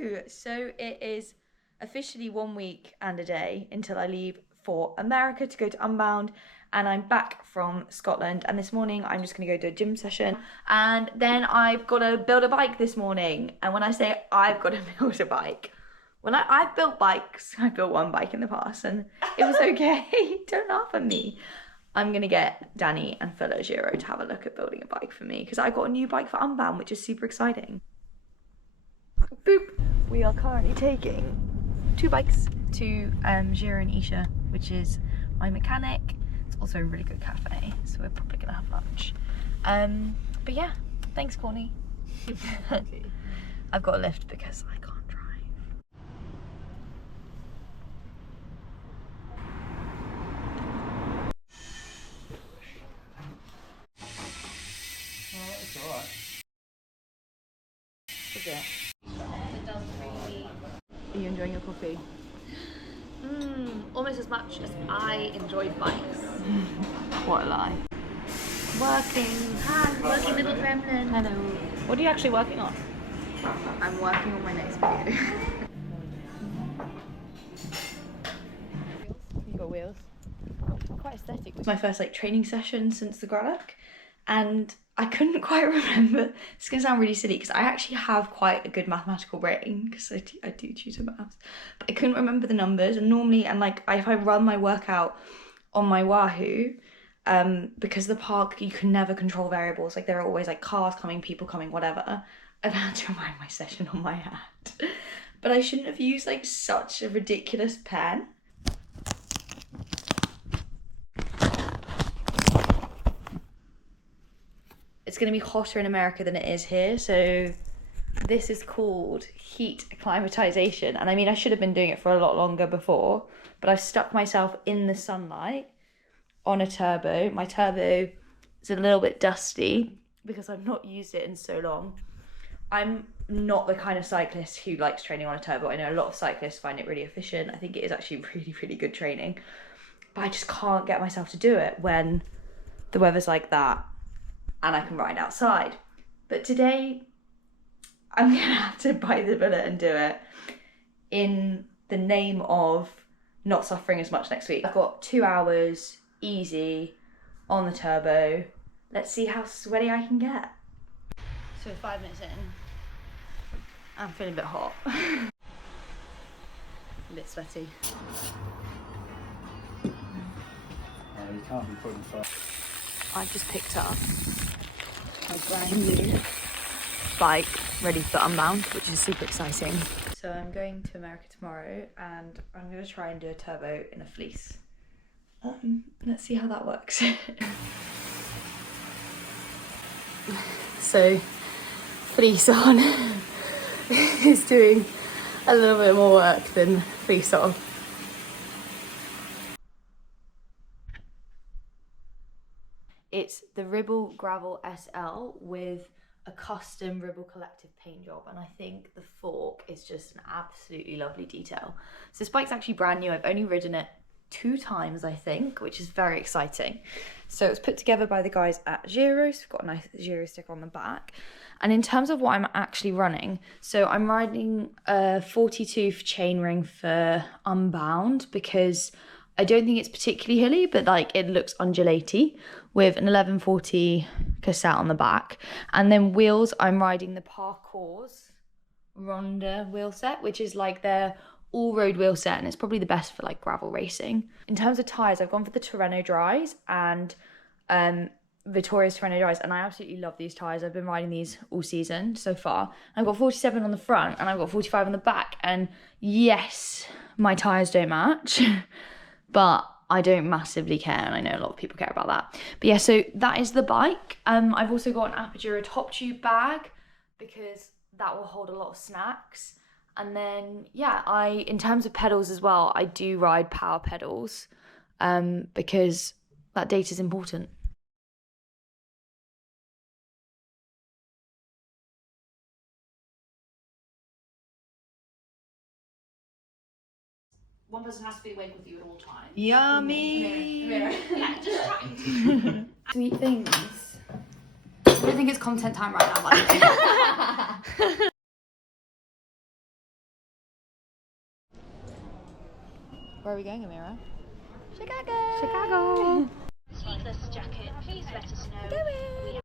Hello. So it is officially 1 week and a day until I leave for America to go to Unbound, and I'm back from Scotland, and this morning I'm just going to go do a gym session, and then I've got to build a bike this morning. And when I say I've got to build a bike, when I've built bikes, I built one bike in the past and it was okay. Don't laugh at me. I'm going to get Danny and fellow Giro to have a look at building a bike for me, because I got a new bike for Unbound, which is super exciting. Boop. We are currently taking 2 bikes to Giro and Isha, which is my mechanic. It's also a really good cafe, so we're probably going to have lunch. But yeah, thanks, Corny. I've got a lift because I can't drive. Oh, it's alright. Is it? Are you enjoying your coffee? Almost as much as I enjoyed bikes. What a lie. Working. Hi, working little gremlin. Hello. What are you actually working on? I'm working on my next video. You got wheels. Quite aesthetic. It's my first training session since the Gralloch, and I couldn't quite remember. It's gonna sound really silly because I actually have quite a good mathematical brain because I do tutor maths, but I couldn't remember the numbers. And normally, if I run my workout on my Wahoo, because the park you can never control variables. There are always cars coming, people coming, whatever. I've had to remind my session on my hat, but I shouldn't have used such a ridiculous pen. It's going to be hotter in America than it is here, so this is called heat acclimatization. And I mean, I should have been doing it for a lot longer before, but I've stuck myself in the sunlight on a turbo. My turbo is a little bit dusty because I've not used it in so long. I'm not the kind of cyclist who likes training on a turbo. I know a lot of cyclists find it really efficient. I think it is actually really, really good training, but I just can't get myself to do it when the weather's like that and I can ride outside. But today, I'm gonna have to bite the bullet and do it in the name of not suffering as much next week. I've got 2 hours, easy, on the turbo. Let's see how sweaty I can get. So 5 minutes in, I'm feeling a bit hot. A bit sweaty. You can't be putting fire. I've just picked up my brand new bike ready for Unbound, which is super exciting. So I'm going to America tomorrow and I'm going to try and do a turbo in a fleece. Let's see how that works. So fleece on is doing a little bit more work than fleece off. It's the Ribble Gravel SL with a custom Ribble Collective paint job, and I think the fork is just an absolutely lovely detail. So this bike's actually brand new. I've only ridden it 2 times, I think, which is very exciting. So it's put together by the guys at Giro, so we've got a nice Giro sticker on the back. And in terms of what I'm actually running, so I'm riding a 42 chainring for Unbound because I don't think it's particularly hilly, but it looks undulaty, with an 1140 cassette on the back. And then wheels, I'm riding the Parcours Ronda wheel set, which is their all-road wheel set, and it's probably the best for gravel racing. In terms of tyres, I've gone for the Terreno Dries and Vittoria's Terreno Dries, and I absolutely love these tyres. I've been riding these all season so far. I've got 47 on the front and I've got 45 on the back, and yes, my tyres don't match, but I don't massively care, and I know a lot of people care about that. But yeah, so that is the bike. I've also got an Apogee top tube bag because that will hold a lot of snacks. And then, yeah, in terms of pedals as well, I do ride power pedals because that data is important. One person has to be awake with you at all times. Yummy! Yeah, just try. Sweet things. I don't think it's content time right now, but Where are we going, Amira? Chicago. Chicago. Sleeveless jacket, please let us know. We